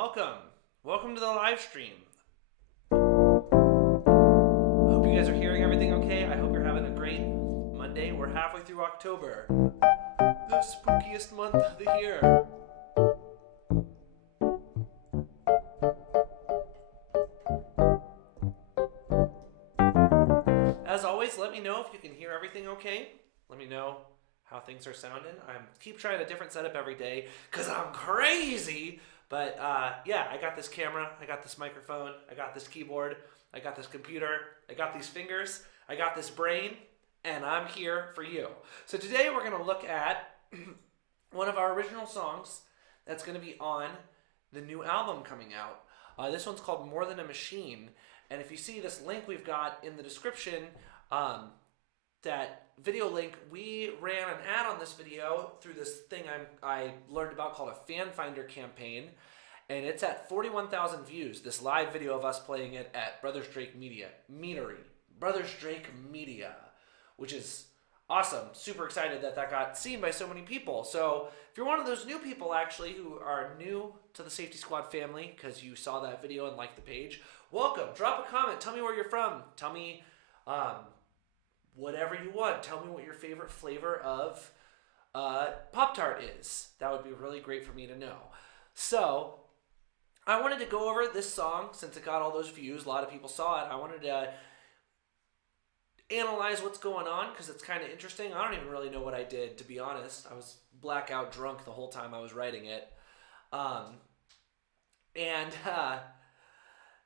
welcome. Welcome to the live stream. I hope you guys are hearing everything okay. I hope you're having a great Monday. We're halfway through October, the spookiest month of the year. As always, let me know if you can hear everything okay. Let me know how things are sounding. I keep trying a different setup every day because I'm crazy. But yeah, I got this camera, I got this microphone, I got this keyboard, I got this computer, I got these fingers, I got this brain, and I'm here for you. So today we're going to look at one of our original songs that's going to be on the new album coming out. This one's called More Than a Machine. And if you see this link we've got in the description, that video link, we ran an ad on this video through this thing I learned about called a fan finder campaign, and it's at 41,000 views. This live video of us playing it at Brothers Drake Media, which is awesome. Super excited that got seen by so many people. So if you're one of those new people actually who are new to the Safety Squad family because you saw that video and liked the page, welcome. Drop a comment. Tell me where you're from. Tell me whatever you want. Tell me what your favorite flavor of Pop-Tart is. That would be really great for me to know. So I wanted to go over this song since it got all those views. A lot of people saw it. I wanted to analyze what's going on because it's kind of interesting. I don't even really know what I did, to be honest. I was blackout drunk the whole time I was writing it.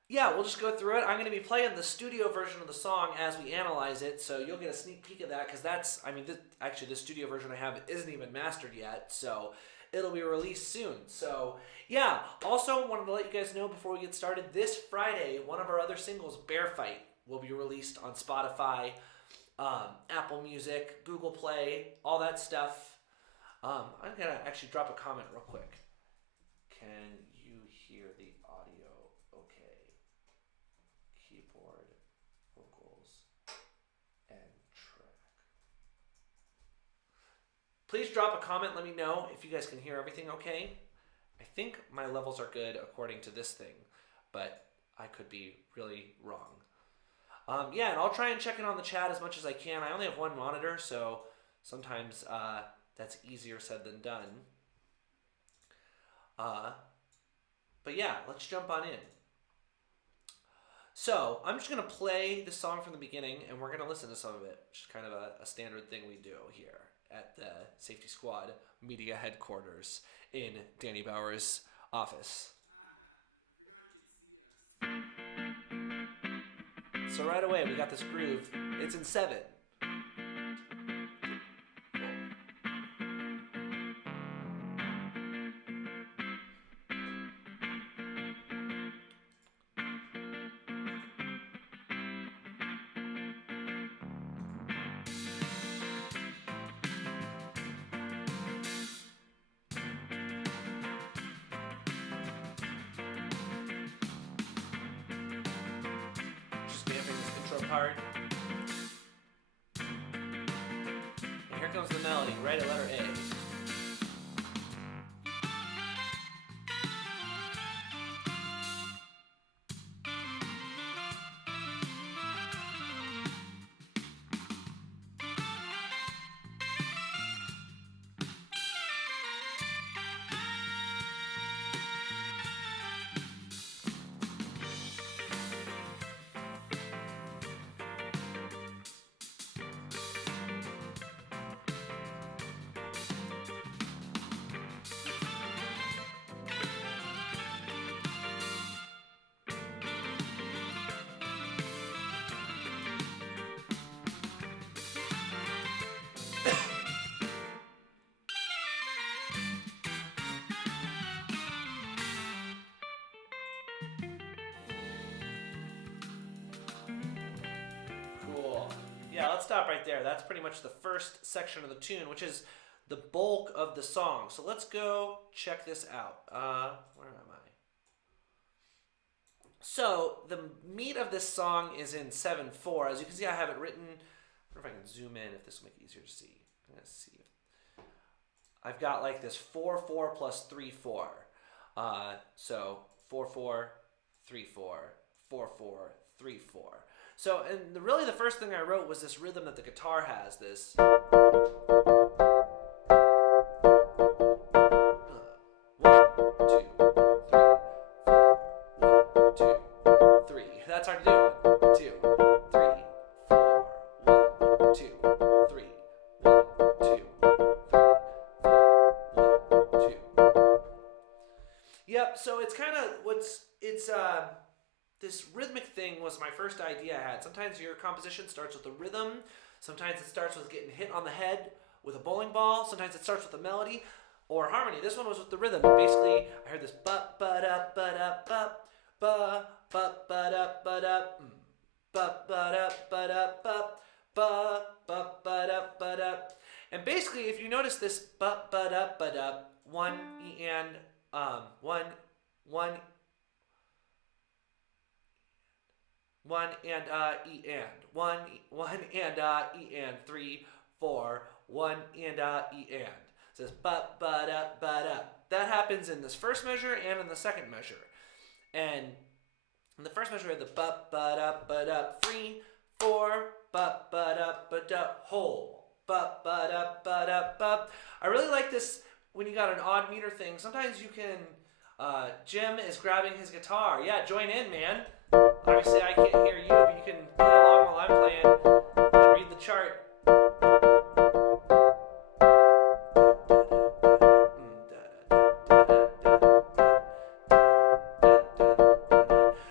Yeah, we'll just go through it. I'm going to be playing the studio version of the song as we analyze it, so you'll get a sneak peek of that, because actually the studio version I have isn't even mastered yet, so it'll be released soon. So, yeah, also wanted to let you guys know before we get started, this Friday, one of our other singles, Bear Fight, will be released on Spotify, Apple Music, Google Play, all that stuff. I'm going to actually drop a comment real quick. Can you hear the audio okay? Keyboard, vocals, and track. Please drop a comment. Let me know if you guys can hear everything okay. I think my levels are good according to this thing, but I could be really wrong. Yeah, and I'll try and check in on the chat as much as I can. I only have one monitor, so sometimes that's easier said than done. But yeah, let's jump on in. So I'm just going to play the song from the beginning, and we're going to listen to some of it, which is kind of a standard thing we do here at the Safety Squad Media Headquarters in Danny Bauer's office. So right away, we got this groove. It's in 7. Part. And here comes the melody, right at letter A. Yeah, let's stop right there. That's pretty much the first section of the tune, which is the bulk of the song. So let's go check this out. Where am I? So the meat of this song is in 7/4. As you can see, I have it written. I wonder if I can zoom in if this will make it easier to see. I'm gonna see. I've got like this 4/4 plus 3/4. So 4/4, 3/4, 4/4, 3/4. So, and really the first thing I wrote was this rhythm that the guitar has. This 1, 2, 3, 4, 1, 2, 3. That's hard to do. 1, 2, 3, 4, 1, 2, 3, 1, 2, 3, 4, 1, 2. Yep. So it's kind of this rhythmic thing was my first idea I had. Sometimes your composition starts with a rhythm. Sometimes it starts with getting hit on the head with a bowling ball. Sometimes it starts with a melody or harmony. This one was with the rhythm. Basically, I heard this ba ba da ba da ba ba ba ba da ba da ba ba da ba da ba ba ba ba da ba da. And basically, if you notice this ba ba da ba da, one e and one e and one e and 3 4 1 and e and. It says ba ba da ba da. That happens in this first measure and in the second measure. And in the first measure, we have the ba ba da ba da 3 4 ba ba da ba da whole ba ba da ba da ba. I really like this when you got an odd meter thing. Sometimes you can. Jim is grabbing his guitar. Yeah, join in, man. Obviously, I can't hear you, but you can play along while I'm playing and read the chart.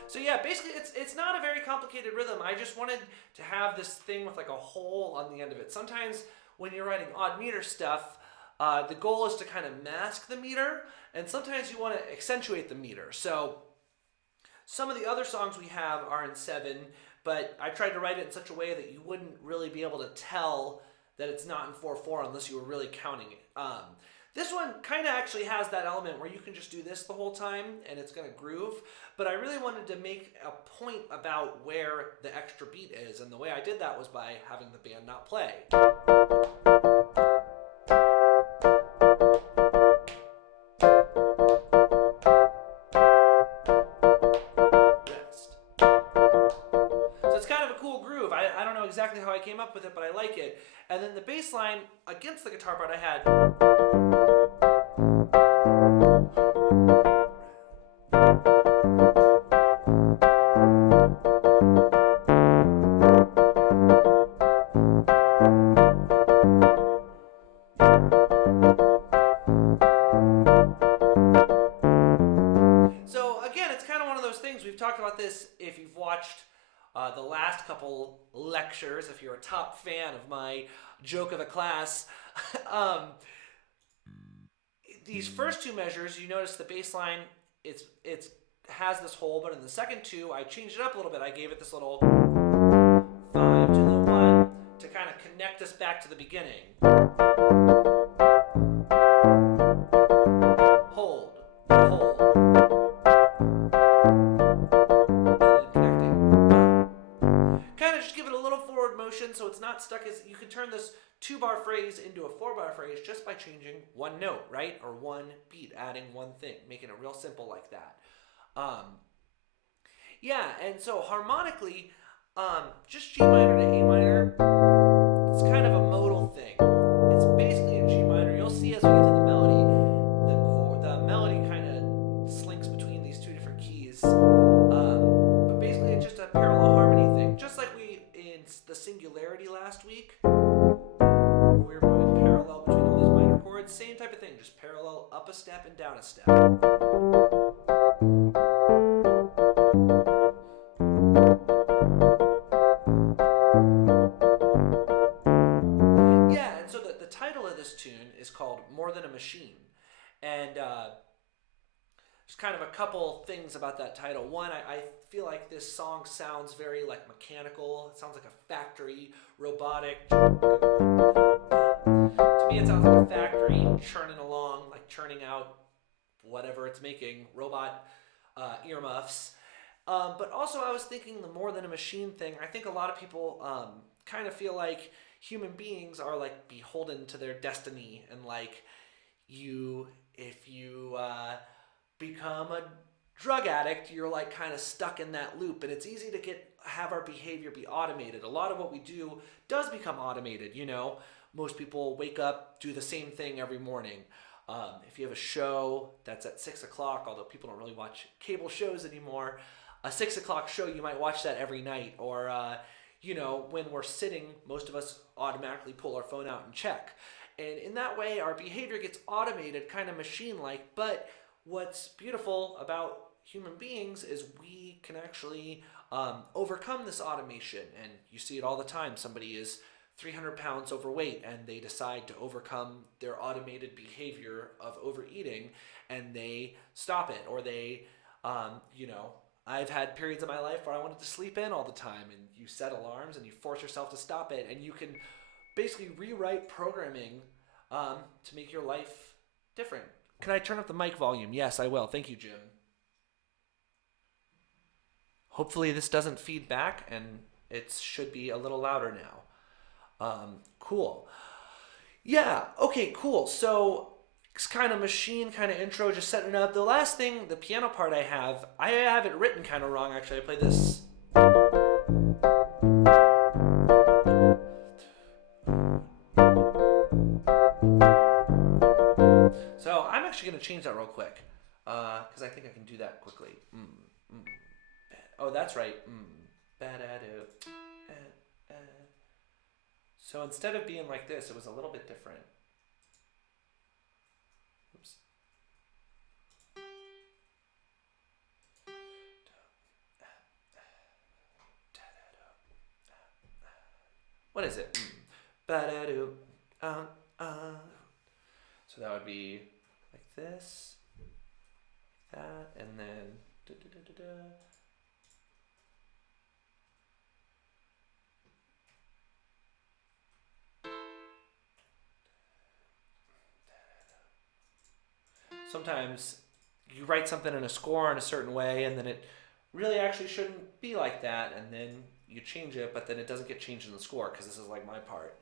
So yeah, basically, it's not a very complicated rhythm. I just wanted to have this thing with like a hole on the end of it. Sometimes when you're writing odd meter stuff, the goal is to kind of mask the meter, and sometimes you want to accentuate the meter. So some of the other songs we have are in 7, but I tried to write it in such a way that you wouldn't really be able to tell that it's not in 4/4 unless you were really counting it. This one kind of actually has that element where you can just do this the whole time and it's going to groove, but I really wanted to make a point about where the extra beat is, and the way I did that was by having the band not play. I don't know exactly how I came up with it, but I like it. And then the bass line against the guitar part I had. So again, it's kind of one of those things. We've talked about this if you've watched the last couple lectures, if you're a top fan of my joke of a class. These first two measures, you notice the bass line, it's has this hole, but in the second two, I changed it up a little bit. I gave it this little 5 to the 1 to kind of connect us back to the beginning. Hold. Kind of just give it a little forward motion so it's not stuck. As you can turn this 2-bar phrase into a 4-bar phrase just by changing one note, right? Or one beat, adding one thing, making it real simple like that. Yeah, and so harmonically, just G minor to A minor, it's kind of a modal thing. It's basically in G minor. You'll see as we get to the melody, the melody kind of slinks between these two different keys. But basically it's just a parallel harmony thing. Just like we, in the Singularity last week, we were moving parallel between all these minor chords. Same type of thing, just parallel up a step and down a step. Yeah, and so the title of this tune is called More Than a Machine. And there's kind of a couple things about that title. One, I feel like this song sounds very like mechanical. It sounds like a factory, robotic. To me, it sounds like a factory churning along, like churning out whatever it's making, robot earmuffs. But also I was thinking the more than a machine thing. I think a lot of people kind of feel like human beings are like beholden to their destiny, and like if you become a drug addict, you're like kind of stuck in that loop, and it's easy to have our behavior be automated. A lot of what we do does become automated. Most people wake up, do the same thing every morning. If you have a show that's at 6 o'clock, although people don't really watch cable shows anymore, a 6 o'clock show, you might watch that every night. Or when we're sitting, most of us automatically pull our phone out and check. And in that way, our behavior gets automated, kind of machine-like. But what's beautiful about human beings is we can actually overcome this automation. And you see it all the time. Somebody is 300 pounds overweight and they decide to overcome their automated behavior of overeating, and they stop it. Or they, I've had periods of my life where I wanted to sleep in all the time, and you set alarms and you force yourself to stop it, and you can basically rewrite programming to make your life different. Can I turn up the mic volume? Yes, I will. Thank you, Jim. Hopefully this doesn't feed back, and it should be a little louder now. Cool. Yeah, okay, cool. So it's kind of machine, kind of intro, just setting it up. The last thing, the piano part I have it written kind of wrong, actually. I play this. So I'm actually going to change that real quick, because I think I can do that quickly. Oh, that's right. So instead of being like this, it was a little bit different. Oops. What is it? So that would be like this, like that, and then sometimes you write something in a score in a certain way, and then it really actually shouldn't be like that, and then you change it, but then it doesn't get changed in the score because this is like my part.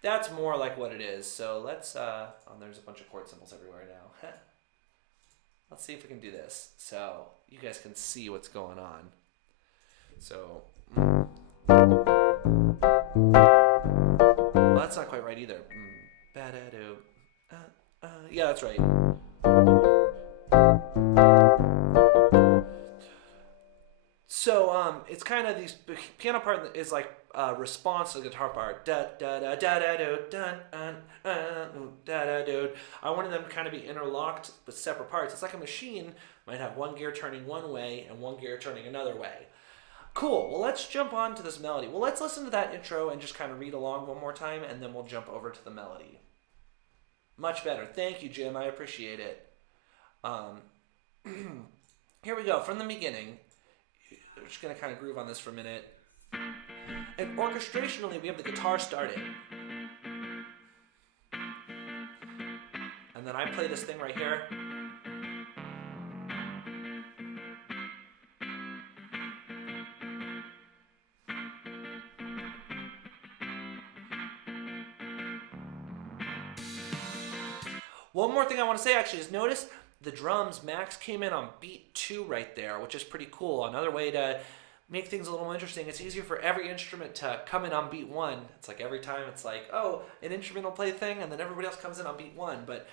That's more like what it is. So let's, there's a bunch of chord symbols everywhere now. Let's see if we can do this so you guys can see what's going on. So, well, that's not quite right either. Yeah, that's right. So it's kind of these piano part is like response to the guitar part. Da da da da da do da da da do. I wanted them to kind of be interlocked but separate parts. It's like a machine might have one gear turning one way and one gear turning another way. Cool. Well, let's jump on to this melody. Well, let's listen to that intro and just kind of read along one more time, and then we'll jump over to the melody. Much better. Thank you, Jim. I appreciate it. Here we go. From the beginning. We're just going to kind of groove on this for a minute. And orchestrationally, we have the guitar starting. And then I play this thing right here. One more thing I want to say actually is notice the drums, Max came in on beat 2 right there, which is pretty cool. Another way to make things a little more interesting, it's easier for every instrument to come in on beat 1. It's like every time it's like, oh, an instrument will play a thing, and then everybody else comes in on beat 1. But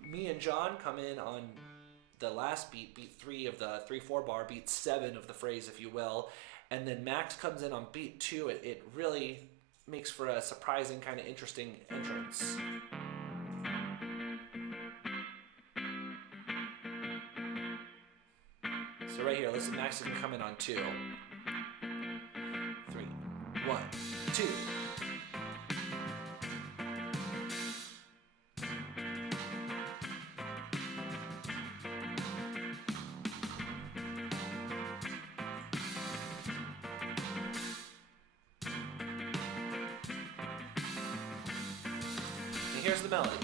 me and John come in on the last beat, beat 3 of the 3/4 bar, beat 7 of the phrase, if you will. And then Max comes in on beat 2. It really makes for a surprising, kind of interesting entrance. So right here, listen, Max is going to come in on 2. 3, 1, 2. And here's the melody.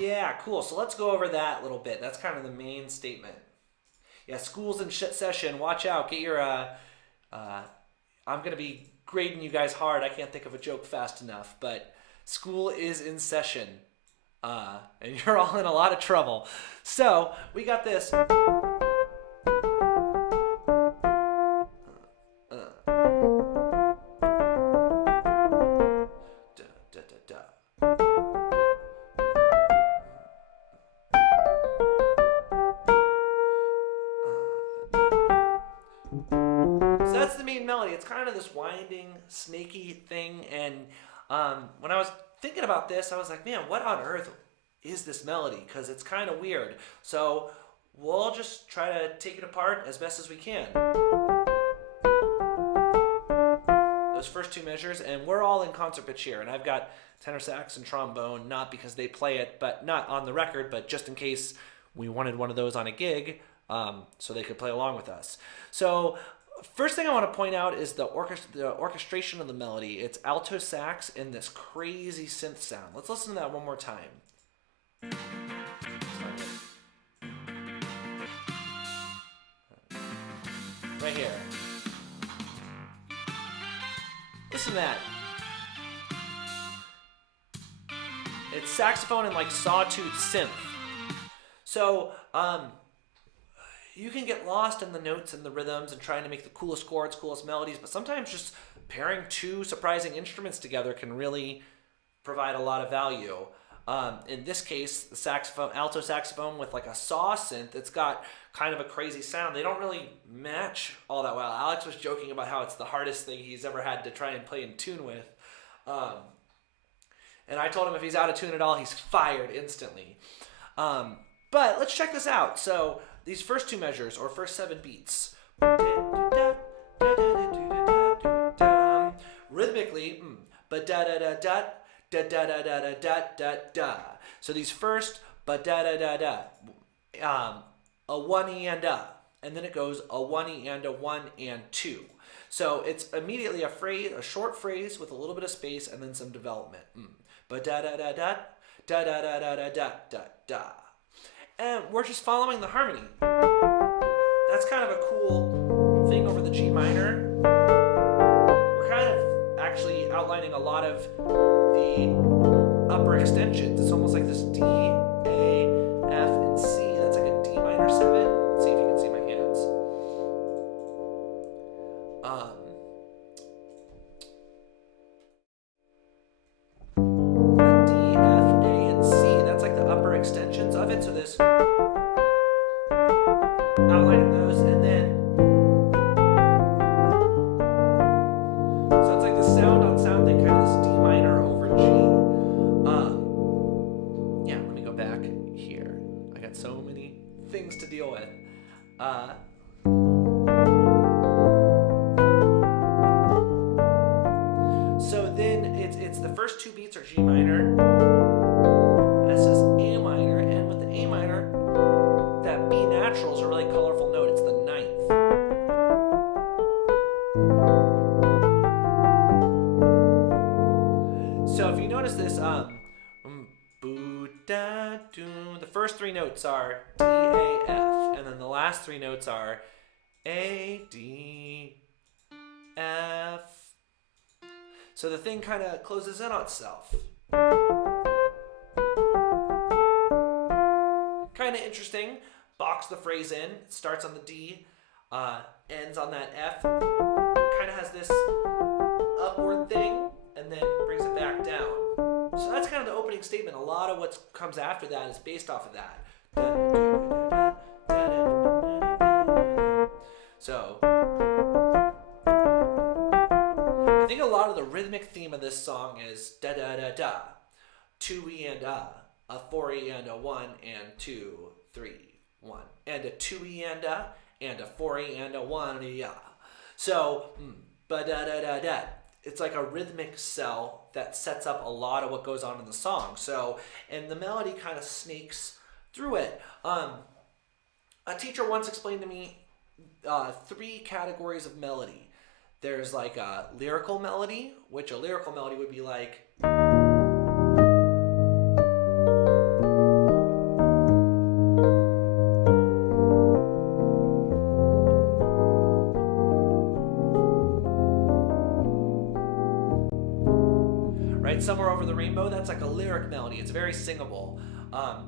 Yeah, cool. So let's go over that a little bit. That's kind of the main statement. Yeah, school's in session. Watch out. Get your I'm going to be grading you guys hard. I can't think of a joke fast enough, but school is in session. And you're all in a lot of trouble. So, we got this. So that's the main melody. It's kind of this winding, snaky thing. And when I was thinking about this, I was like, man, what on earth is this melody? Because it's kind of weird. So we'll just try to take it apart as best as we can. Those first two measures, and we're all in concert pitch here. And I've got tenor sax and trombone, not because they play it, but not on the record, but just in case we wanted one of those on a gig, so they could play along with us. So first thing I want to point out is the orchestration of the melody. It's alto sax and this crazy synth sound. Let's listen to that one more time. Right here. Listen to that. It's saxophone and like sawtooth synth. So, you can get lost in the notes and the rhythms and trying to make the coolest chords, coolest melodies, but sometimes just pairing two surprising instruments together can really provide a lot of value. In this case, the saxophone, alto saxophone with like a saw synth, it's got kind of a crazy sound. They don't really match all that well. Alex was joking about how it's the hardest thing he's ever had to try and play in tune with. And I told him if he's out of tune at all, he's fired instantly. But let's check this out. So these first two measures, or first 7 beats, rhythmically, da-da-da-da-da-da-da-da-da-da. So these first, ba-da-da-da-da, a 1-E and a, and then it goes a 1-E and a 1 and 2. So it's immediately a phrase, a short phrase with a little bit of space and then some development. Ba-da-da-da-da, da-da-da-da-da-da-da. And we're just following the harmony. That's kind of a cool thing over the G minor. We're kind of actually outlining a lot of the upper extensions. It's almost like this D, A, F, and C. That's like a D minor 7. Let's see if you can see my hands. D, F, A, and C. That's like the upper extensions of it. So this outlining those, and then so it's like the sound on sound thing, kind of this D minor over G. Yeah, let me go back here. I got so many things to deal with. So then it's the first 2 beats are G minor. This is A minor, and with the A minor, that B natural is a really colorful note. It's the 9th. So if you notice this, the first 3 notes are D, A, F, and then the last 3 notes are A, D, F. So the thing kind of closes in on itself. Kind of interesting. Box the phrase in. It starts on the D, ends on that F. Kind of has this upward thing, and then brings it back down. So that's kind of the opening statement. A lot of what comes after that is based off of that. So I think a lot of the rhythmic theme of this song is da da da da, 2-E and a 4-E and a 1 and 2, 3, 1, and a 2-E and a 4-E and a 1 yeah. So ba da da da da. It's like a rhythmic cell that sets up a lot of what goes on in the song. So, and the melody kind of snakes through it. A teacher once explained to me 3 categories of melody. There's like a lyrical melody, which a lyrical melody would be like. Somewhere Over the Rainbow, that's like a lyric melody. It's very singable.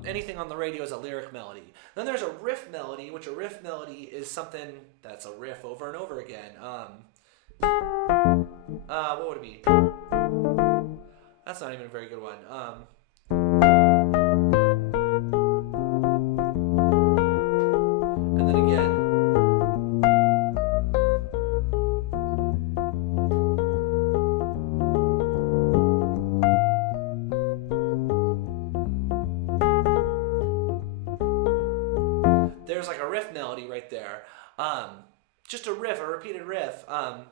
Anything on the radio is a lyric melody. Then there's a riff melody, which a riff melody is something that's a riff over and over again. What would it be? That's not even a very good one. And then again. There's like a riff melody right there. Just a riff, a repeated riff. And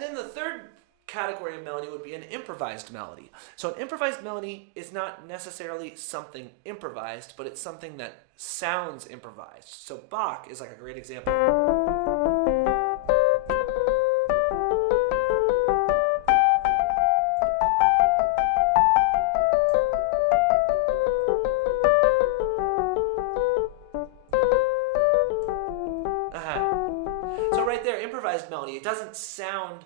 then the third category of melody would be an improvised melody. So an improvised melody is not necessarily something improvised, but it's something that sounds improvised. So Bach is like a great example. Melody. It doesn't sound,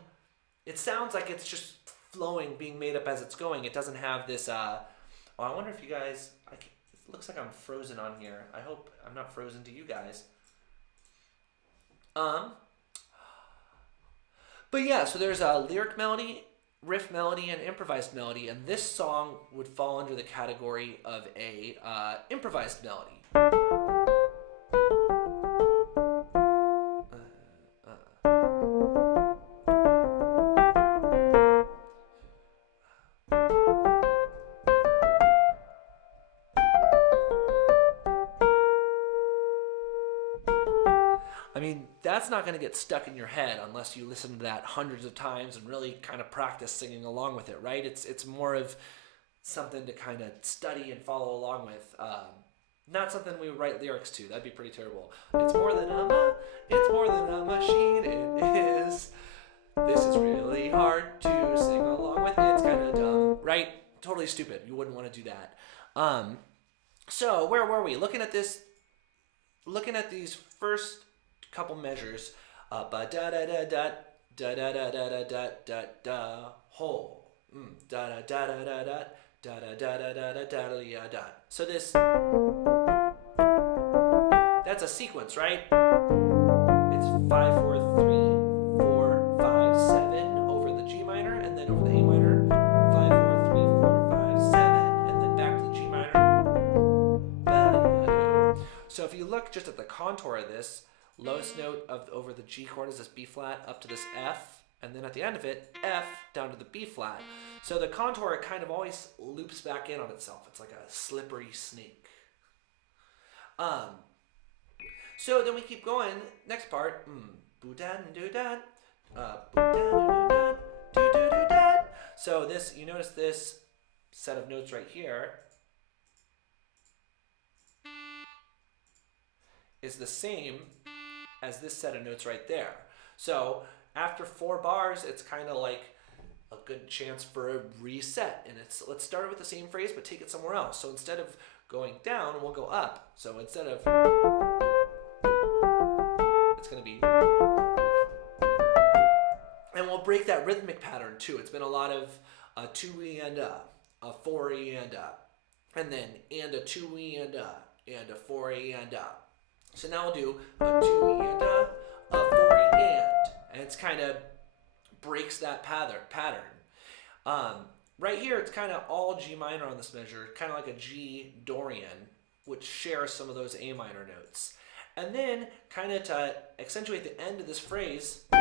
it sounds like it's just flowing, being made up as it's going. It doesn't have this, I wonder if you guys, it looks like I'm frozen on here. I hope I'm not frozen to you guys. But yeah, so there's a lyric melody, riff melody, and improvised melody, and this song would fall under the category of a improvised melody. I mean, that's not going to get stuck in your head unless you listen to that hundreds of times and really kind of practice singing along with it, right? It's more of something to kind of study and follow along with. Not something we would write lyrics to. That'd be pretty terrible. It's more than a machine, it is. This is really hard to sing along with. It's kind of dumb, right? Totally stupid. You wouldn't want to do that. So where were we? Looking at these first couple measures, ba da da da da da da da da da da da whole, da da da da da da da da da da da da da da. So this, that's a sequence, right? It's 5 4 3 4 5 7 over the G minor, and then over the A minor, 5 4 3 4 5 7, and then back to the G minor. So if you look just at the contour of this, lowest note over the G chord is this B flat up to this F, and then at the end of it, F down to the B flat. So the contour kind of always loops back in on itself. It's like a slippery snake. So then we keep going. Next part, so this, you notice this set of notes right here is the same as this set of notes right there. So after 4 bars, it's kind of like a good chance for a reset. And it's, let's start it with the same phrase, but take it somewhere else. So instead of going down, we'll go up. So instead of, it's going to be, and we'll break that rhythmic pattern too. It's been a lot of a 2E and a 4E and and then and a 2E and a 4E and So now we'll do a 2E and a 4E and it's kind of breaks that pattern. Right here, it's kind of all G minor on this measure, kind of like a G Dorian, which shares some of those A minor notes. And then, kind of to accentuate the end of this phrase, so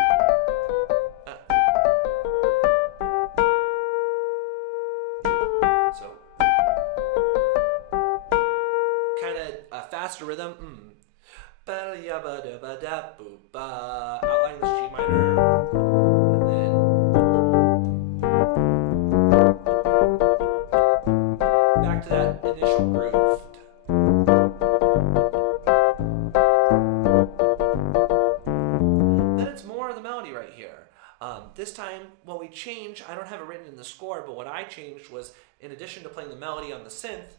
kind of a faster rhythm. Outlining this G minor, and then back to that initial groove. Then it's more of the melody right here. This time, what we change, I don't have it written in the score, but what I changed was, in addition to playing the melody on the synth,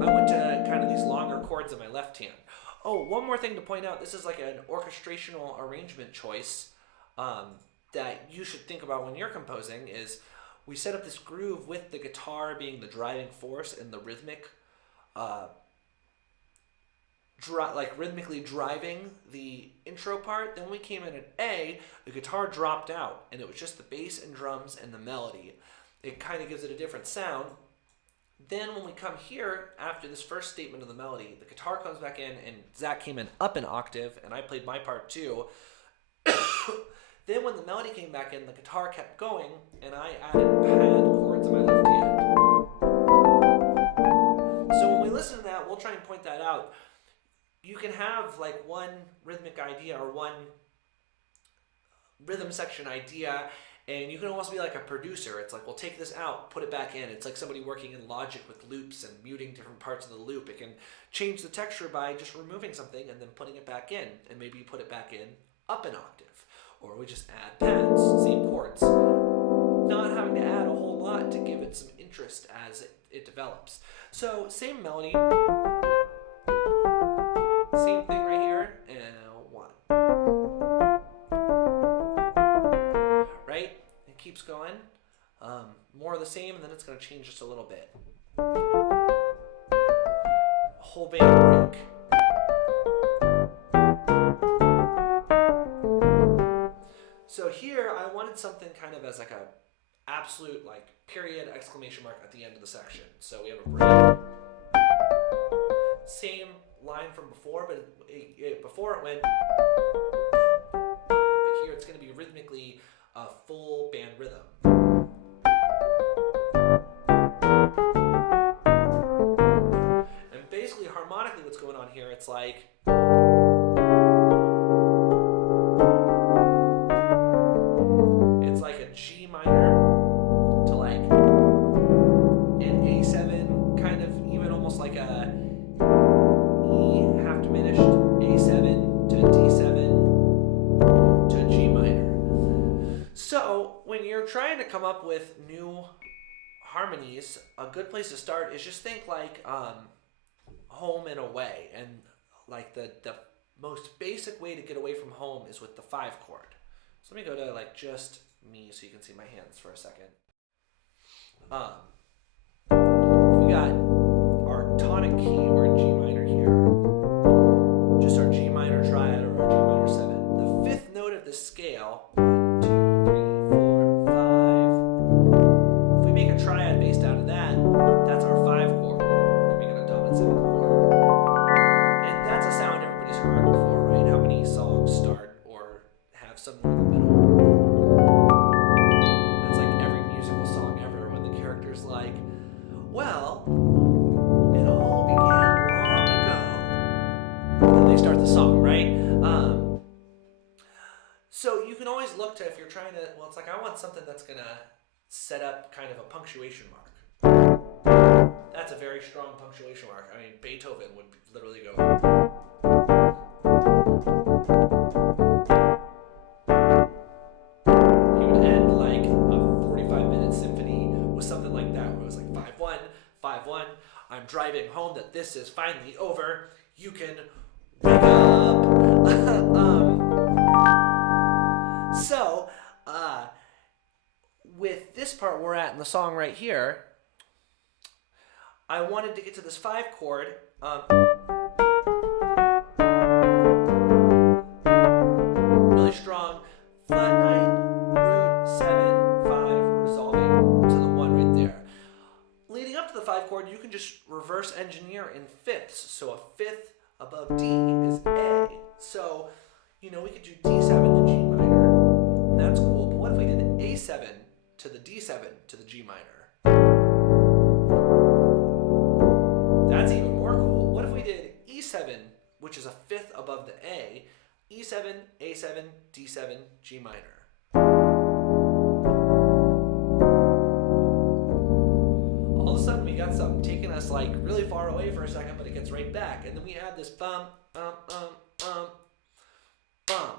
I went to kind of these longer chords in my left hand. Oh, one more thing to point out. This is like an orchestrational arrangement choice that you should think about when you're composing is we set up this groove with the guitar being the driving force and the rhythmic, rhythmically driving the intro part. Then we came in at A, the guitar dropped out, and it was just the bass and drums and the melody. It kind of gives it a different sound. Then when we come here, after this first statement of the melody, the guitar comes back in, and Zach came in up an octave, and I played my part too. Then when the melody came back in, the guitar kept going, and I added pad chords in my left hand. So when we listen to that, we'll try and point that out. You can have like one rhythmic idea or one rhythm section idea, and you can almost be like a producer. It's like, we'll take this out, put it back in. It's like somebody working in Logic with loops and muting different parts of the loop. It can change the texture by just removing something and then putting it back in, and maybe you put it back in up an octave. Or we just add pads, same chords. Not having to add a whole lot to give it some interest as it develops. So same melody, same thing right here, and one. Right? It keeps going. More of the same, and then it's going to change just a little bit. Whole band break. So here, I wanted something kind of as like a absolute like period exclamation mark at the end of the section. So we have a break. Same line from before, but before it went. But here it's going to be rhythmically a full band rhythm. And basically, harmonically, what's going on here? It's like. G minor to like an A7, kind of even almost like a E half diminished, A7 to D7 to G minor. So when you're trying to come up with new harmonies, a good place to start is just think like home and away, and like the most basic way to get away from home is with the 5 chord. So let me go to like just me so you can see my hands for a second. We got our tonic key, we're in G minor here. Just our G minor triad or our G minor 7. The 5th note of the scale, 1, 2, 3, 4, 5. If we make a triad based out of that, that's our 5 chord. We're making a dominant 7th chord. And that's a sound everybody's heard before, right? How many songs start or have something in the middle? Like, well, it all began long ago. And they start the song, right? So you can always look to, if you're trying to, well, it's like, I want something that's going to set up kind of a punctuation mark. That's a very strong punctuation mark. I mean, Beethoven would literally go. He would end like a 45-minute symphony with something like that, where it was like 5-1, 5-1. I'm driving home that this is finally over. You can wake up. So, with this part we're at in the song right here, I wanted to get to this 5 chord. Really strong. Flat 9, root 7, 5, resolving to the 1 right there. Leading up to the 5 chord, you can just reverse engineer in fifths. So a 5th above D is A. So, you know, we could do D7 to G minor. And that's cool. But what if we did A7 to the D7 to the G minor? That's even more cool. What if we did E7, which is a 5th above the A, E7, A7, D7, G minor? All of a sudden we got something taking us like really far away for a second, but it gets right back. And then we add this bum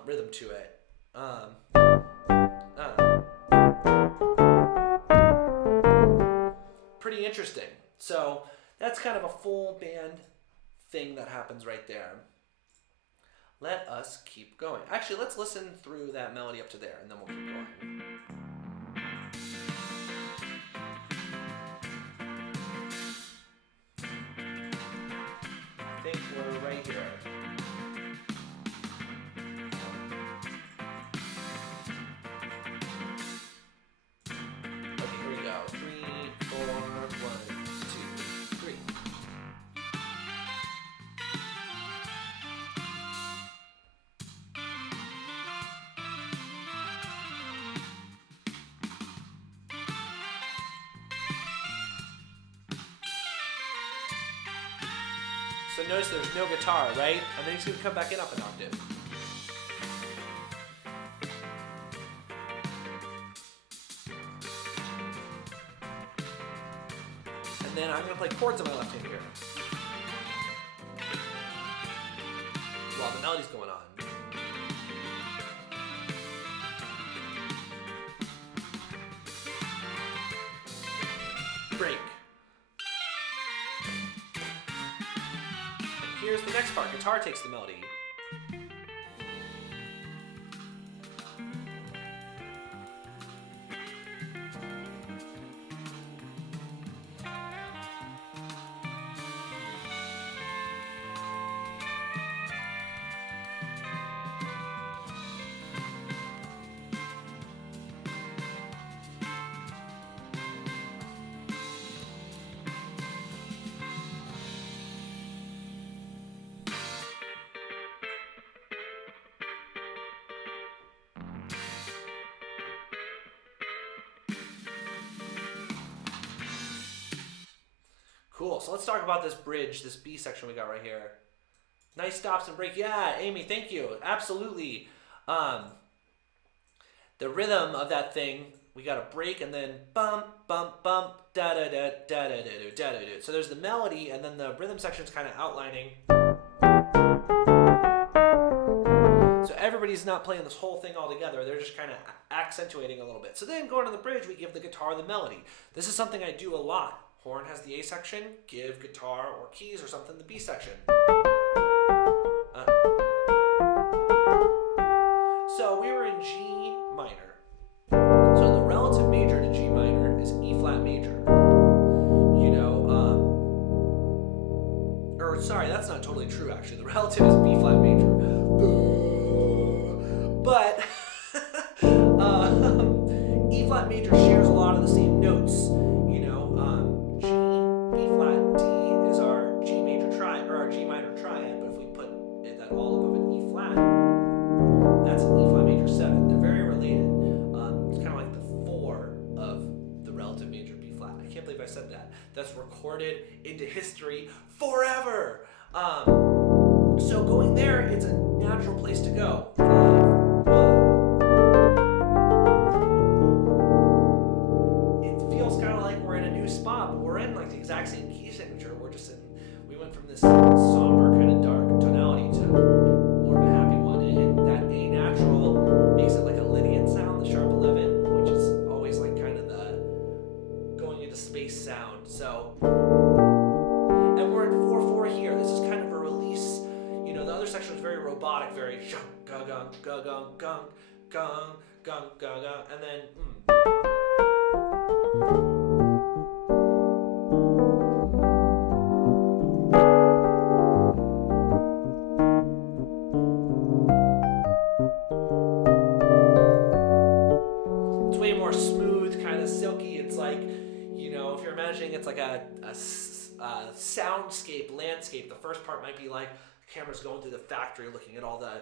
rhythm to it. Pretty interesting. So that's kind of a full band thing that happens right there. let us keep going. Actually, let's listen through that melody up to there, and then we'll keep going. I think we're right here. Okay, here we go. 3, 4, 1, 2, 3. So notice there's no guitar, right? And then he's going to come back in up an octave. And then I'm going to play chords on my left hand here, while the melody's going on. Break. Here's the next part. Guitar takes the melody. Cool, so let's talk about this bridge, this B section we got right here. Nice stops and break. Yeah, Amy, thank you. Absolutely. The rhythm of that thing, we got a break and then bump, bump, bump, da da da da da da da da da. So there's the melody and then the rhythm section is kind of outlining. So everybody's not playing this whole thing all together. They're just kind of accentuating a little bit. So then going to the bridge, we give the guitar the melody. This is something I do a lot. Horn has the A section, give guitar or keys or something the B section. So we were in G minor. So the relative major to G minor is E flat major. You know, or sorry, that's not totally true actually. The relative is B flat major. But E flat major shares a lot of the same notes. You know, G, B flat, D is our G major triad, or our G minor triad. But if we put that all above an E flat, that's an E flat major 7. They're very related. It's kind of like the 4 of the relative major B flat. I can't believe I said that. That's recorded into history forever. So going there, it's a natural place to go. 5, 1. It feels kind of like we're in a new spot, but we're in like the exact same key signature. We're just in. We went from this somber kind of dark tonality to more of a happy one, and that A natural makes it like a Lydian sound, the sharp 11, which is always like kind of the going into space sound. So. And we're in 4/4 here. This is kind of a release. You know, the other section was very robotic, very shunk, gung, gung, gung, gung, gung, gung, gung, gung, gung, and then. It's way more smooth, kind of silky. It's like, you know, if you're imagining it's like a soundscape, landscape. The first part might be like the camera's going through the factory looking at all the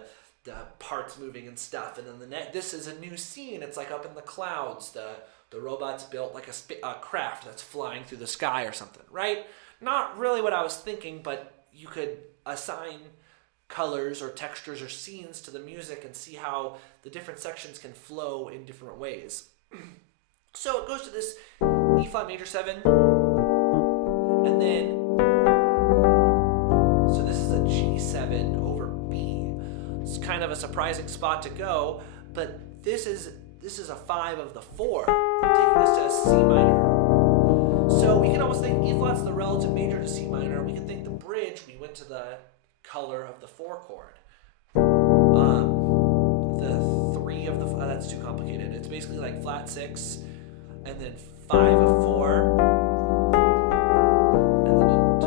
parts moving and stuff, and then this is a new scene. It's like up in the clouds. The robot's built like a craft that's flying through the sky or something, right? Not really what I was thinking, but you could assign colors or textures or scenes to the music and see how the different sections can flow in different ways. So it goes to this E flat major 7, and then so this is a G7 over B. It's kind of a surprising spot to go, but this is a 5 of the 4, taking us to a C minor. So we can almost think E flat's the relative major to C minor. We can think the bridge, we went to the color of the 4 chord, the 3 of the, that's too complicated. It's basically like flat 6, and then 5 of 4, and then into 4.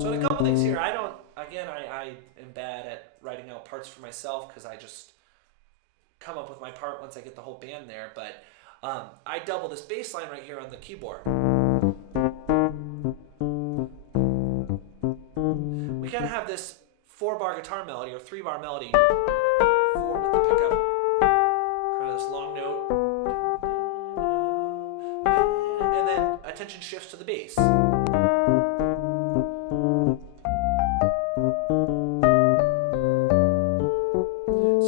So in a couple things here, I am bad at writing out parts for myself because I just come up with my part once I get the whole band there, but I double this bass line right here on the keyboard. We kind of have this 4-bar guitar melody or 3-bar melody, 4 with the pickup, kind of this long note, and then attention shifts to the bass.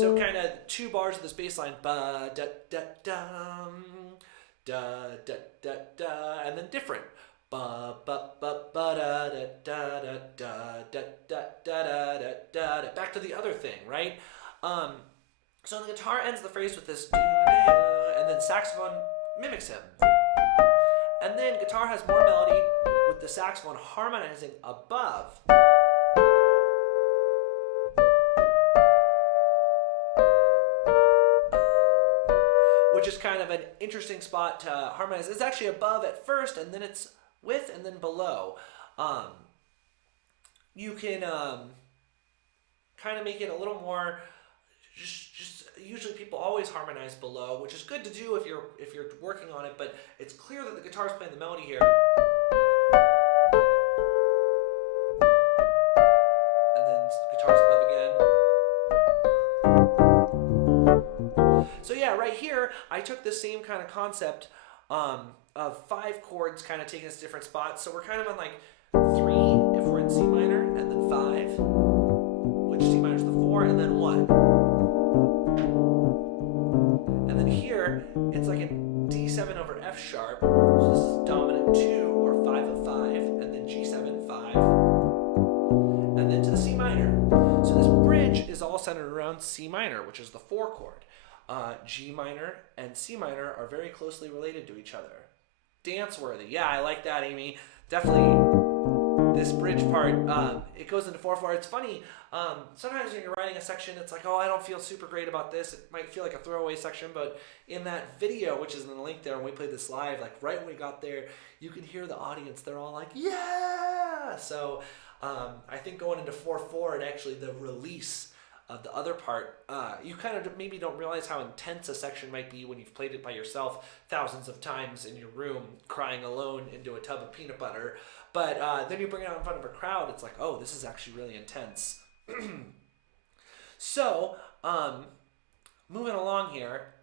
So kind of 2 bars of this bass line, ba da da dum, da da da da, and then different. Ba ba ba ba da da da da da da da da da da. Back to the other thing, right? So the guitar ends the phrase with this, and then saxophone mimics him. And then guitar has more melody with the saxophone harmonizing above. Which is kind of an interesting spot to harmonize. It's actually above at first, and then it's with, and then below. You can kind of make it a little more. Just usually people always harmonize below, which is good to do if you're working on it. But it's clear that the guitar is playing the melody here, and then the guitar's above again. So yeah, right here, I took the same kind of concept of 5 chords kind of taking us to different spots. So we're kind of on like 3 if we're in C minor, and then 5, which C minor is the 4, and then 1. And then here, it's like a D7 over F sharp. So this is dominant 2 or 5 of 5, and then G7, 5, and then to the C minor. So this bridge is all centered around C minor, which is the 4 chord. G minor and C minor are very closely related to each other. Dance worthy. Yeah, I like that, Amy. Definitely this bridge part, it goes into 4/4. It's funny, sometimes when you're writing a section, it's like, oh, I don't feel super great about this. It might feel like a throwaway section, but in that video, which is in the link there, when we played this live, like right when we got there, you can hear the audience. They're all like, yeah! So I think going into 4/4 and actually the release of the other part, you kind of maybe don't realize how intense a section might be when you've played it by yourself thousands of times in your room, crying alone into a tub of peanut butter. But then you bring it out in front of a crowd, it's like, oh, this is actually really intense. So, moving along here,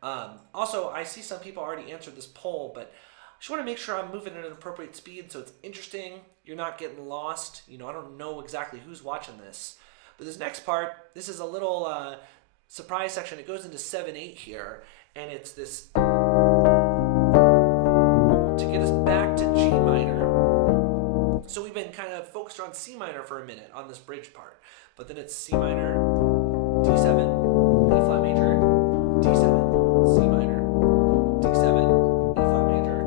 also I see some people already answered this poll, but I just want to make sure I'm moving at an appropriate speed so it's interesting, you're not getting lost. You know, I don't know exactly who's watching this. But this next part, this is a little surprise section. It goes into 7/8 here, and it's this to get us back to G minor. So we've been kind of focused on C minor for a minute on this bridge part, but then it's C minor, D7, E flat major, D7, C minor, D7, E flat major.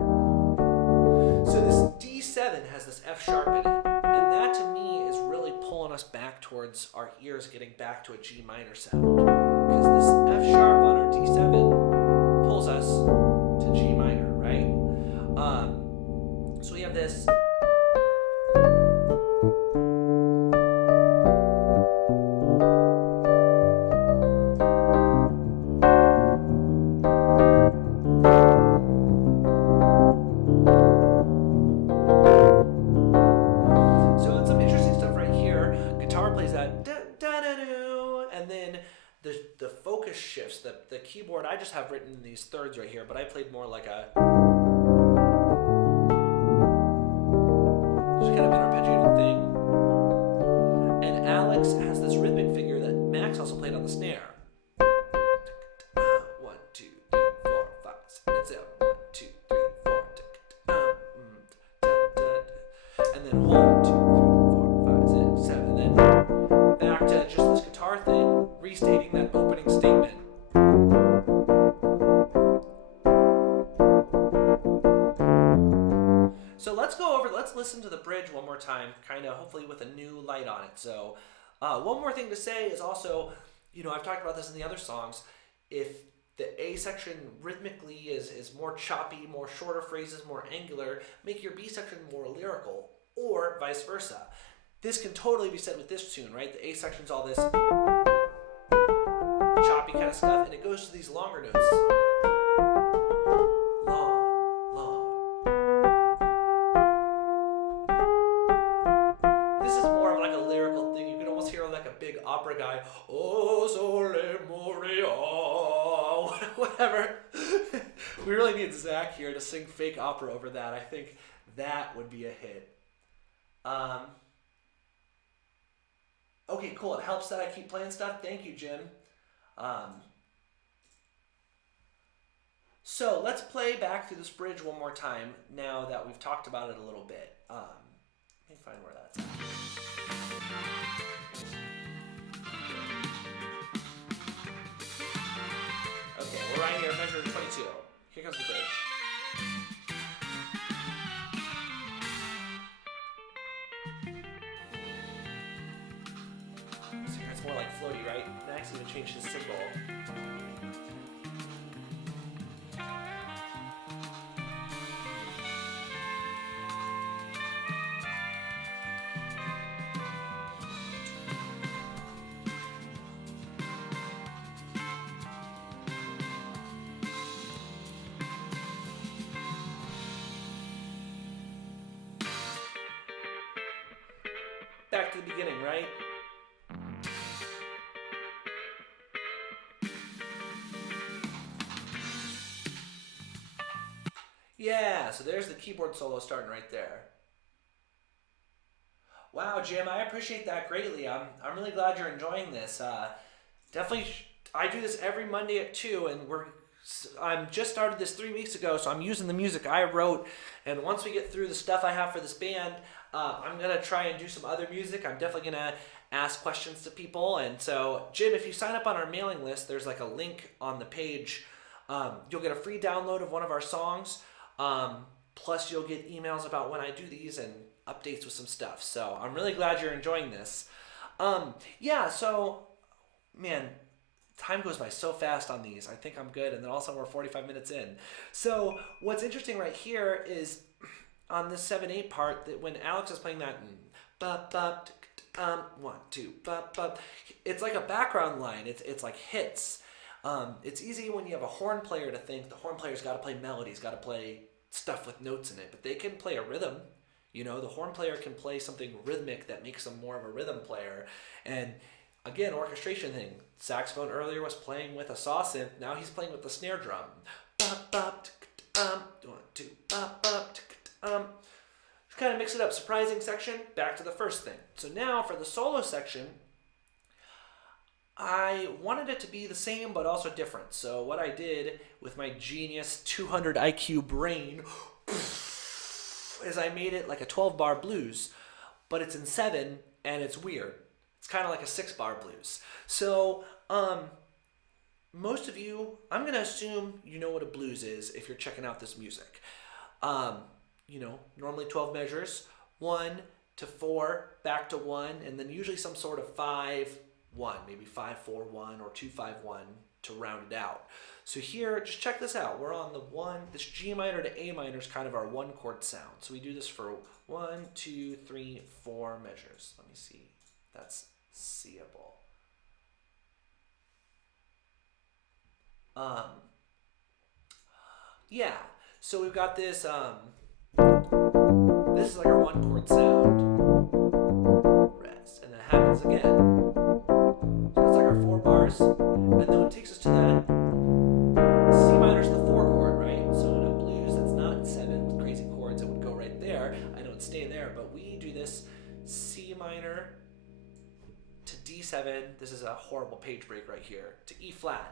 So this D7 has this F sharp in it, and that to me is really pulling us back towards our ears getting back to a G minor sound, because this F sharp on our D7 pulls us to G minor, right? So we have this. Shifts. The keyboard, I just have written these thirds right here, but I played more like a just kind of an arpeggiated thing. And Alex has this rhythmic figure that Max also played on the snare. 1, 2, 3, 4, 5, 6, 7. 1, 2, 3, 4. And then 1, 2, 3, 4, 5, 6, 7. And then back to just this guitar thing, restating that opening statement. So let's listen to the bridge one more time. time, kind of hopefully with a new light on it. So one more thing to say is also, I've talked about this in the other songs, if the A section rhythmically is more choppy, more shorter phrases, more angular, make your B section more lyrical, or vice versa. This can totally be said with this tune, right? The A section's all this choppy kind of stuff, and it goes to these longer notes. Long, long. This is more of like a lyrical thing. You can almost hear like a big opera guy, oh sole moria, whatever. We really need Zach here to sing fake opera over that. I think that would be a hit. Okay, cool. It helps that I keep playing stuff. Thank you, Jim. So let's play back through this bridge one more time now that we've talked about it a little bit. Let me find where that's at. Okay, we're right here, measure 22. Here comes the bridge. So here it's more like floaty, right? Max even changed his symbol. Back to the beginning, right? Yeah, so there's the keyboard solo starting right there. Wow, Jim, I appreciate that greatly. I'm really glad you're enjoying this. Definitely, I do this every Monday at 2, and I'm just started this 3 weeks ago, so I'm using the music I wrote, and once we get through the stuff I have for this band, I'm going to try and do some other music. I'm definitely going to ask questions to people, and so, Jim, if you sign up on our mailing list, there's like a link on the page. You'll get a free download of one of our songs, plus you'll get emails about when I do these and updates with some stuff. So I'm really glad you're enjoying this. Yeah, so, man, time goes by so fast on these. I think I'm good, and then also we're 45 minutes in. So what's interesting right here is on this 7/8 part, that when Alex is playing that, 1, 2, it's like a background line. It's like hits. It's easy when you have a horn player to think the horn player's got to play melodies, got to play stuff with notes in it, but they can play a rhythm. The horn player can play something rhythmic that makes them more of a rhythm player. And again, orchestration thing. Saxophone earlier was playing with a saw synth. Now he's playing with the snare drum. 1, 2, just kind of mix it up. Surprising section, back to the first thing. So now for the solo section, I wanted it to be the same but also different. So what I did with my genius 200 IQ brain is I made it like a 12-bar blues, but it's in 7 and it's weird. It's kind of like a 6-bar blues. So most of you, I'm going to assume you know what a blues is if you're checking out this music. Normally 12 measures, 1 to 4, back to 1, and then usually some sort of 5, 1, maybe 5, 4, 1, or 2, 5, 1 to round it out. So here, just check this out. We're on the 1, this G minor to A minor is kind of our 1 chord sound. So we do this for 1, 2, 3, 4 measures. Let me see. That's seeable. Yeah, so we've got this, this is like our 1 chord sound. Rest, and then it happens again. So that's like our 4 bars, and then it takes us to that C minor's the 4 chord, right? So in a blues that's not 7 with crazy chords, it would go right there. I know it'd stay there, but we do this C minor to D7. This is a horrible page break right here. To E flat.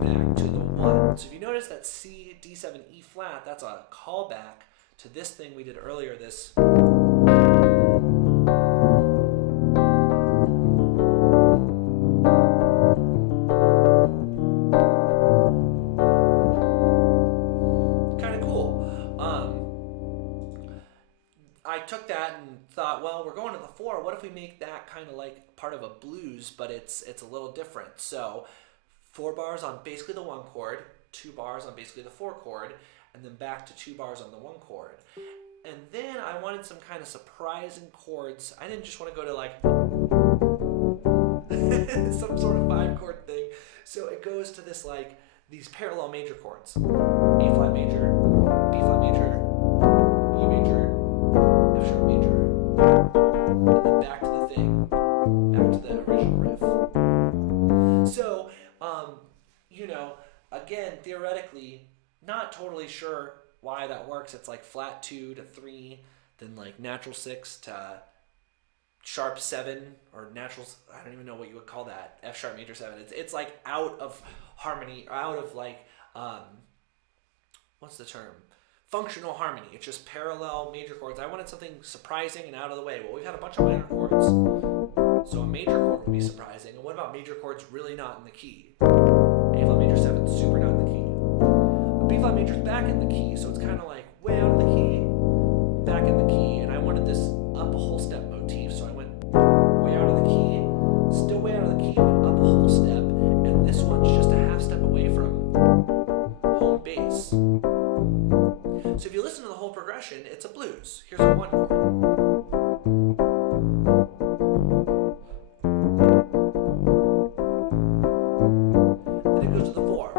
Back to the 1. So if you notice that C, D7, E flat, that's a callback to this thing we did earlier, this kind of cool. thought, well, we're going to the 4. What if we make that kind of like part of a blues, but it's a little different? So 4 bars on basically the 1 chord, 2 bars on basically the 4 chord, and then back to 2 bars on the 1 chord. And then I wanted some kind of surprising chords. I didn't just want to go to like some sort of 5 chord thing. So it goes to this like these parallel major chords. A flat major, B flat major, E major, F sharp major, and then back to the thing, back to the original riff. So, again, theoretically, not totally sure why that works. It's like flat 2 to 3, then like natural 6 to sharp 7, or natural, I don't even know what you would call that, F sharp major 7. It's like out of harmony, out of like, what's the term? Functional harmony. It's just parallel major chords. I wanted something surprising and out of the way. Well, we've had a bunch of minor chords, so a major chord would be surprising. And what about major chords really not in the key? A flat major 7, super not in the key. But B flat major's back in the key, so it's kind of like way out of the key, back in the key. And I wanted this up a whole step motif, so I went way out of the key, still way out of the key, but up a whole step. And this one's just a half step away from home base. So if you listen to the whole progression, it's a blues. Here's a 1 chord. Then it goes to the 4.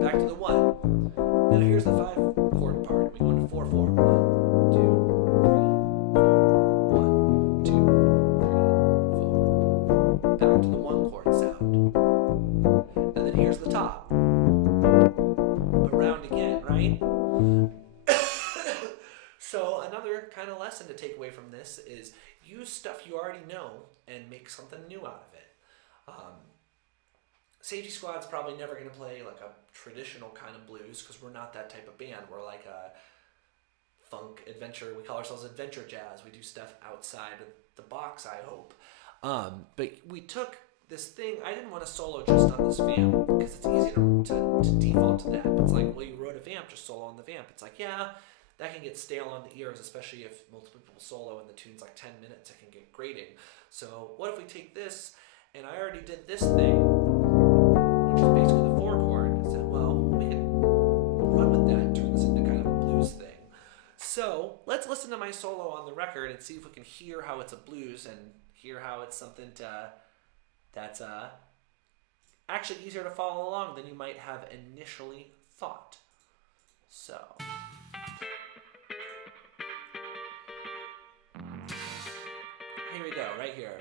Back to the 1. Now here's the 5 chord part. We go into 4, 4. 1, 2, 3, 4. 1, 2, 3, 4. Back to the 1 chord sound. And then here's the top. Around again, right? So another kind of lesson to take away from this is use stuff you already know and make something new out of it. Safety Squad's probably never going to play like a traditional kind of blues because we're not that type of band. We're like a funk adventure. We call ourselves adventure jazz. We do stuff outside of the box, I hope. But we took this thing. I didn't want to solo just on this vamp because it's easy to default to that. It's like, well, you wrote a vamp, just solo on the vamp. It's like, yeah, that can get stale on the ears, especially if multiple people solo and the tune's like 10 minutes. It can get grating. So what if we take this, and I already did this thing, which is basically the 4 chord. I said, well, we can run with that and turn this into kind of a blues thing. So let's listen to my solo on the record and see if we can hear how it's a blues and hear how it's something that's actually easier to follow along than you might have initially thought. So here we go, right here.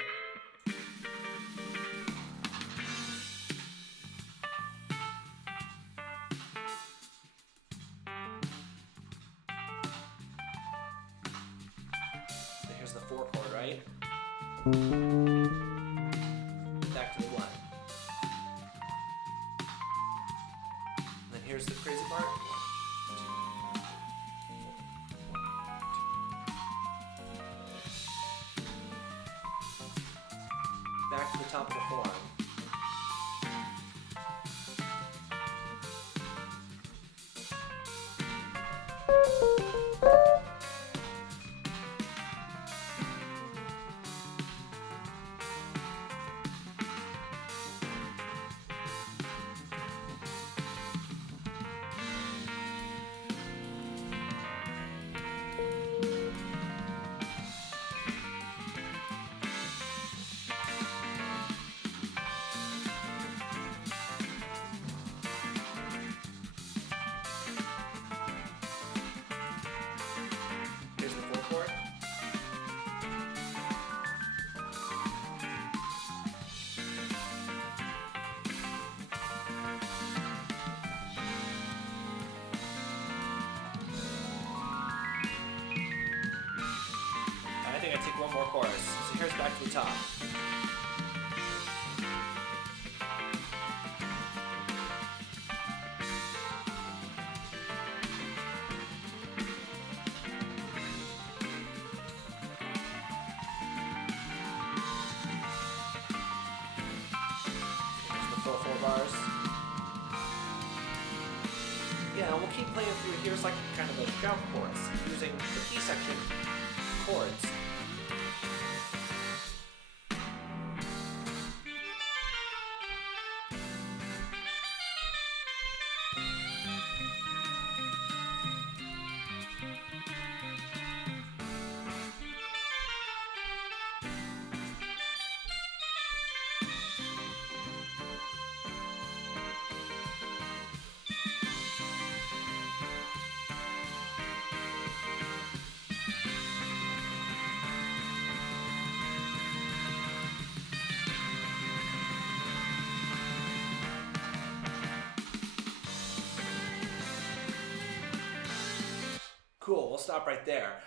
Here's the 4 chord, right? Back to the 1. And then here's the crazy part. 1, 2, back to the top of the form. Here's the 4 chord. I think I take one more chorus. So here's back to the top. Here's the 4 4 bars. Yeah, and we'll keep playing through. Here's like kind of a shout chorus using the key section chords. Cool, we'll stop right there.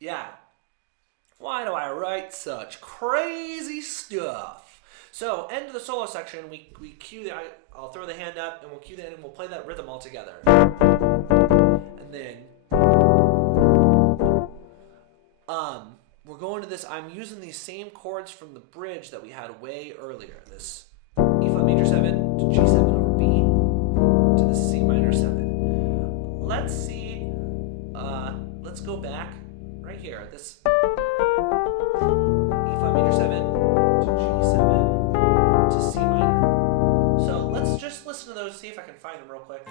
Yeah. Why do I write such crazy stuff? So, end of the solo section, we cue the, I'll throw the hand up and we'll cue the end and we'll play that rhythm all together. And then, we're going to this, I'm using these same chords from the bridge that we had way earlier. This E flat major 7 to G7 over B to the C minor 7. Let's see. Let's go back right here. This E flat major 7 to G7 to C minor. So let's just listen to those, see if I can find them real quick.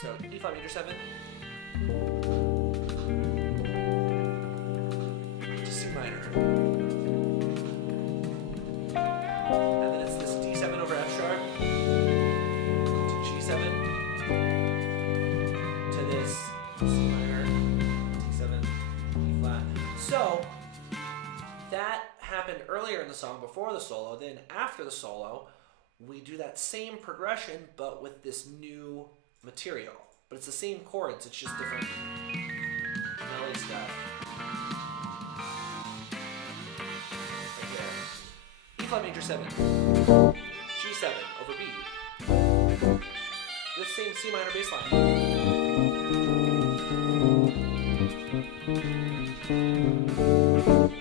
So E flat major 7 to C minor. So that happened earlier in the song before the solo. Then after the solo, we do that same progression but with this new material. But it's the same chords, it's just different melody stuff. Right here. E flat major 7, G7 over B. This same C minor bass line.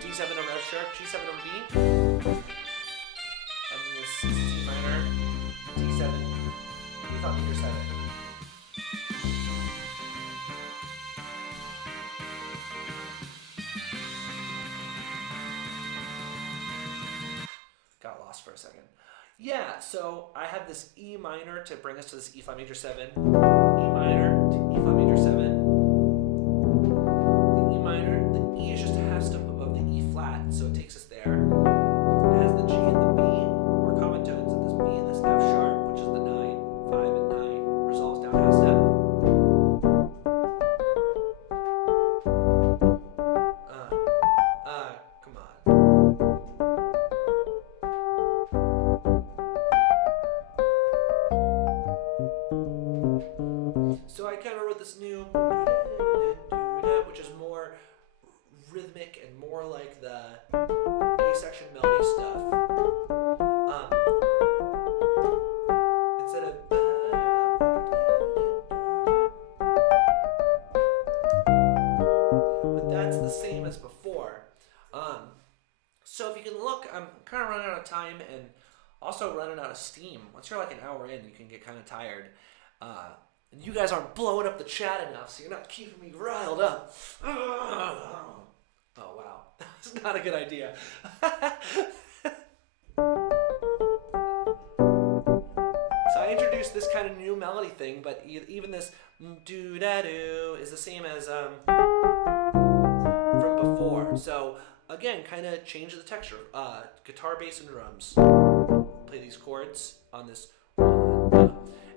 D7 over F sharp, G7 over B, and then this C minor, D7, E flat major 7. Got lost for a second. Yeah, so I had this E minor to bring us to this E flat major 7, E minor to E flat major 7. So it takes us there. It has the G and the B, or common tones, and this B and this F sharp, which is the 9, 5, and 9, resolves down half step. Come on. So I kind of wrote this new, which is more rhythmic and more like the A section melody stuff. Instead of but that's the same as before. So if you can look, I'm kind of running out of time and also running out of steam. Once you're like an hour in, you can get kind of tired. And you guys aren't blowing up the chat enough, so you're not keeping me riled up. Oh, wow. That's not a good idea. So I introduced this kind of new melody thing, but even this do-da-do is the same as from before. So again, kind of change the texture. Guitar, bass, and drums. Play these chords on this one.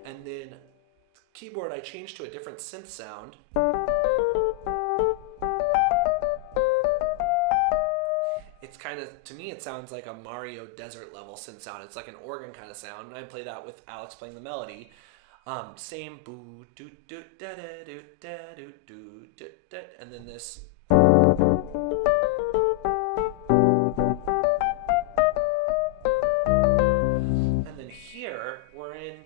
And then keyboard, I changed to a different synth sound. It's kind of, to me, it sounds like a Mario Desert level synth sound. It's like an organ kind of sound. And I play that with Alex playing the melody. Same boo do do da da do da do do da da, and then this. And then here we're in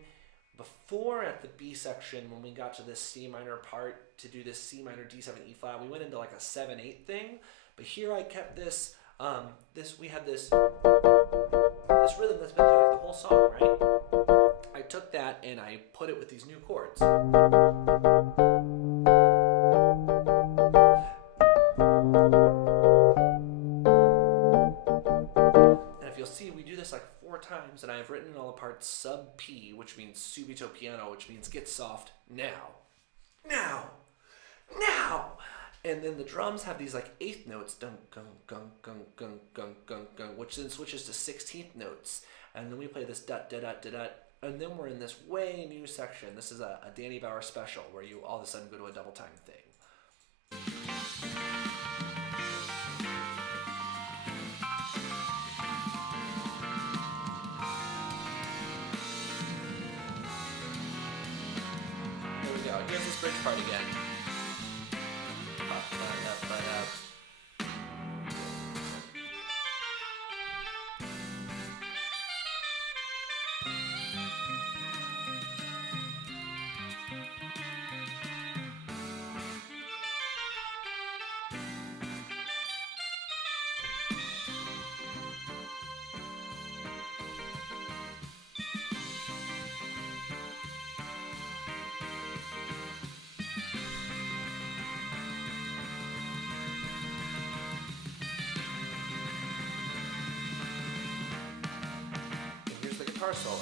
before at the B section when we got to this C minor part to do this C minor D7 E flat. We went into like a 7/8 thing, but here I kept this We had this rhythm that's been doing the whole song, right? I took that and I put it with these new chords. And if you'll see, we do this like 4 times, and I've written all the parts sub P, which means subito piano, which means get soft now. Now! Now! And then the drums have these like 8th notes, dun gung gung gung gung gung gung gung, which then switches to 16th notes. And then we play this dut dut dut dut dut. And then we're in this way new section. This is a Danny Bauer special where you all of a sudden go to a double time thing. Here we go. Here's this bridge part again. Guitar solo.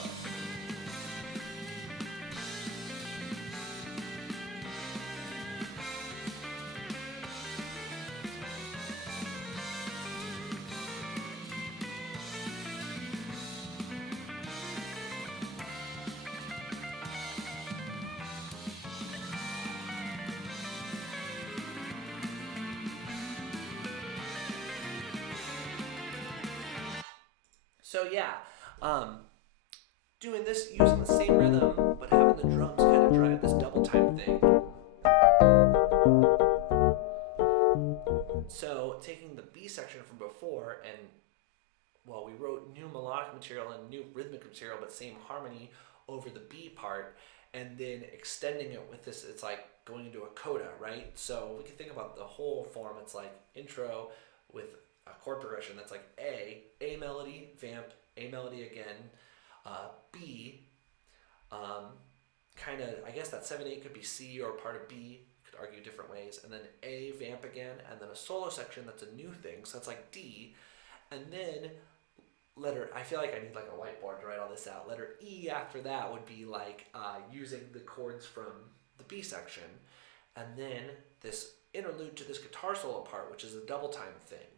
So yeah, doing this using the same rhythm, but having the drums kind of drive this double time thing. So taking the B section from before and, well, we wrote new melodic material and new rhythmic material, but same harmony over the B part, and then extending it with this, it's like going into a coda, right? So we can think about the whole form. It's like intro with a chord progression that's like A melody, vamp, A melody again, B, kind of, I guess that 7/8 could be C or part of B, you could argue different ways, and then A, vamp again, and then a solo section that's a new thing, so that's like D, and then I feel like I need like a whiteboard to write all this out. Letter E after that would be like using the chords from the B section, and then this interlude to this guitar solo part, which is a double time thing.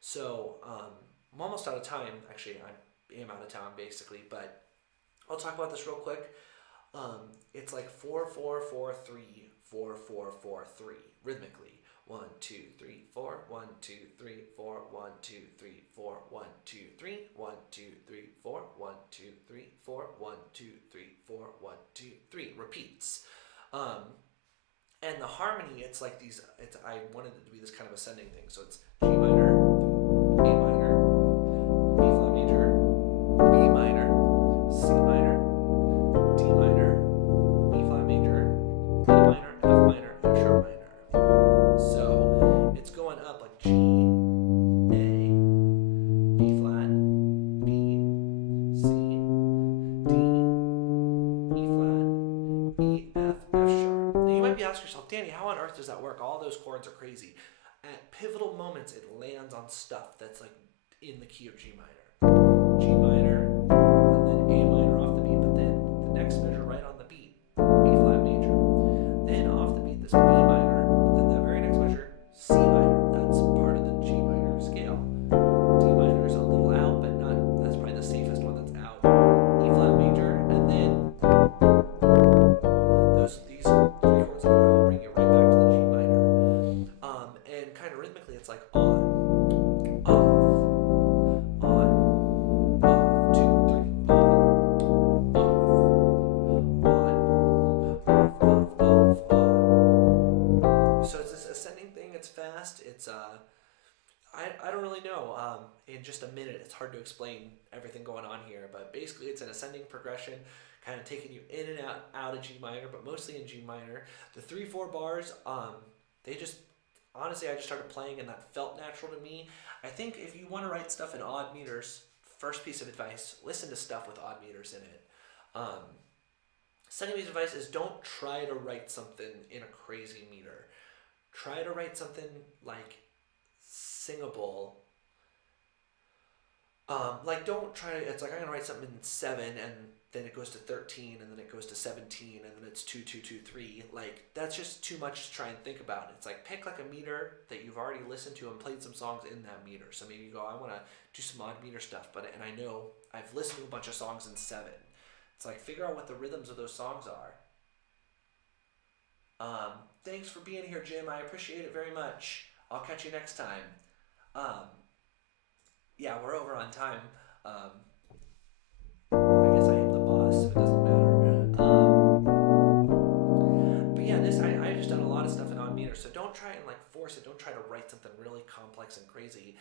So I'm almost out of time. Actually, I am out of time basically, but I'll talk about this real quick. It's like 4 4 4 3 4 4 4 3 rhythmically. 1 2 3 4 1 2 3 4 1 2 3 4 1 2 3 1 2 3 4 1 2 3 4 1 2 3 4 1 2 3 repeats. And the harmony, it's like these. I wanted it to be this kind of ascending thing. So it's G minor, A minor, B flat major, B minor, C minor, D minor, E flat major, E minor, F minor, F sharp minor. So it's going up like G, A, B flat, B, C, D, E flat, E, F, F sharp. Now you might be asking yourself, Danny, how on earth does that work? All those chords are crazy. At pivotal moments, it lands on stuff that's like in the key of G minor. G minor, and then A minor off the beat, but then the next measure right on the beat, B flat major. Then off the beat, this B minor, but then the very next measure, C minor. That's part of the G minor scale. D minor is a little out, but not, that's probably the safest one that's out. E flat major, and then these 3 chords in a row bring you right back to the G minor. And kind of rhythmically, it's like on, off, 2, 3, on. So it's this ascending thing. It's fast. It's I don't really know. In just a minute, it's hard to explain everything going on here, but basically, it's an ascending progression, kind of taking you in and out of G minor, but mostly in G minor. The 3/4 bars, they just honestly, I just started playing and that felt natural to me. I think if you want to write stuff in odd meters, first piece of advice, listen to stuff with odd meters in it. Um, Second piece of advice is don't try to write something in a crazy meter. Try to write something like singable. Like don't try to, it's like I'm gonna write something in 7 and then it goes to 13 and then it goes to 17 and then it's 2 2 2 3. Like that's just too much to try and think about. It's like pick like a meter that you've already listened to and played some songs in that meter. So maybe you go, I want to do some odd meter stuff, and I know I've listened to a bunch of songs in 7. It's like figure out what the rhythms of those songs are. Thanks for being here, Jim. I appreciate it very much. I'll catch you next time. Yeah, we're over on time. I guess I am the boss, so it doesn't matter. But yeah, I just done a lot of stuff in odd meters, so don't try and like force it. Don't try to write something really complex and crazy.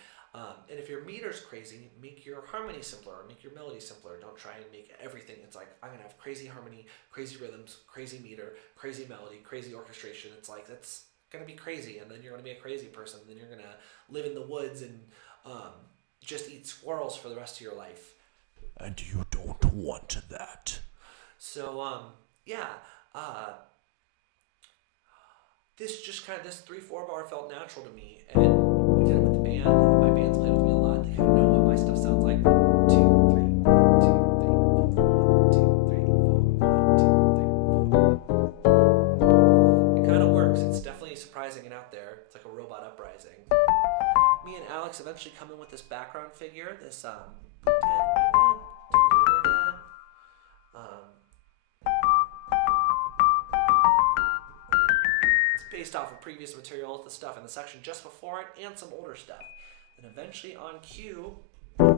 And if your meter's crazy, make your harmony simpler, make your melody simpler. Don't try and make everything. It's like I'm gonna have crazy harmony, crazy rhythms, crazy meter, crazy melody, crazy orchestration. It's like that's gonna be crazy, and then you're gonna be a crazy person. And then you're gonna live in the woods and just eat squirrels for the rest of your life. And you don't want that. So, yeah. This 3/4 bar felt natural to me, and we did it with the band, and my band's played with me a lot. They kind of know what my stuff sounds like. 2, 3, 1, 2, 3, 1, 2, 3, 4, 1, 2, 3, 4. It kind of works. It's definitely surprising and out there. It's like a robot uprising. Me and Alex eventually come in with this background figure, this it's based off of previous material, the stuff in the section just before it, and some older stuff. And eventually on cue, back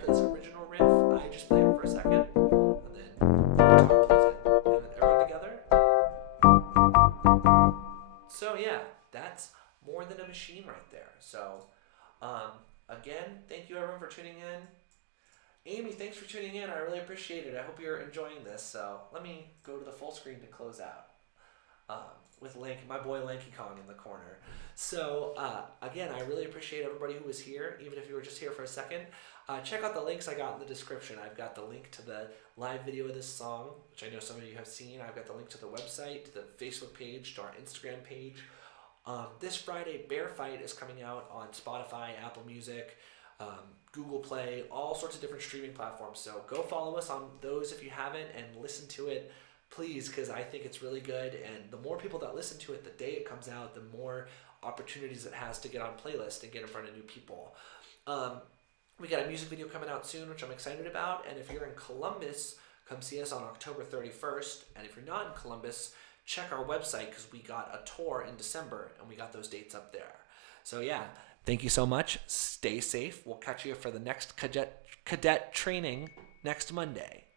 to this original riff. I just play it for a second, and then guitar plays it, and then everyone together. So yeah, that's more than a machine right there. So, again, thank you everyone for tuning in. Amy, thanks for tuning in. I really appreciate it. I hope you're enjoying this. So let me go to the full screen to close out with my boy Lanky Kong in the corner. So again, I really appreciate everybody who was here, even if you were just here for a second. Check out the links I got in the description. I've got the link to the live video of this song, which I know some of you have seen. I've got the link to the website, to the Facebook page, to our Instagram page. This Friday, Bear Fight is coming out on Spotify, Apple Music, Google Play, all sorts of different streaming platforms. So go follow us on those if you haven't, and listen to it, please, because I think it's really good. And the more people that listen to it the day it comes out, the more opportunities it has to get on playlist and get in front of new people. We got a music video coming out soon, which I'm excited about. And if you're in Columbus, come see us on October 31st. And if you're not in Columbus, check our website, because we got a tour in December and we got those dates up there. So yeah, thank you so much. Stay safe. We'll catch you for the next cadet training next Monday.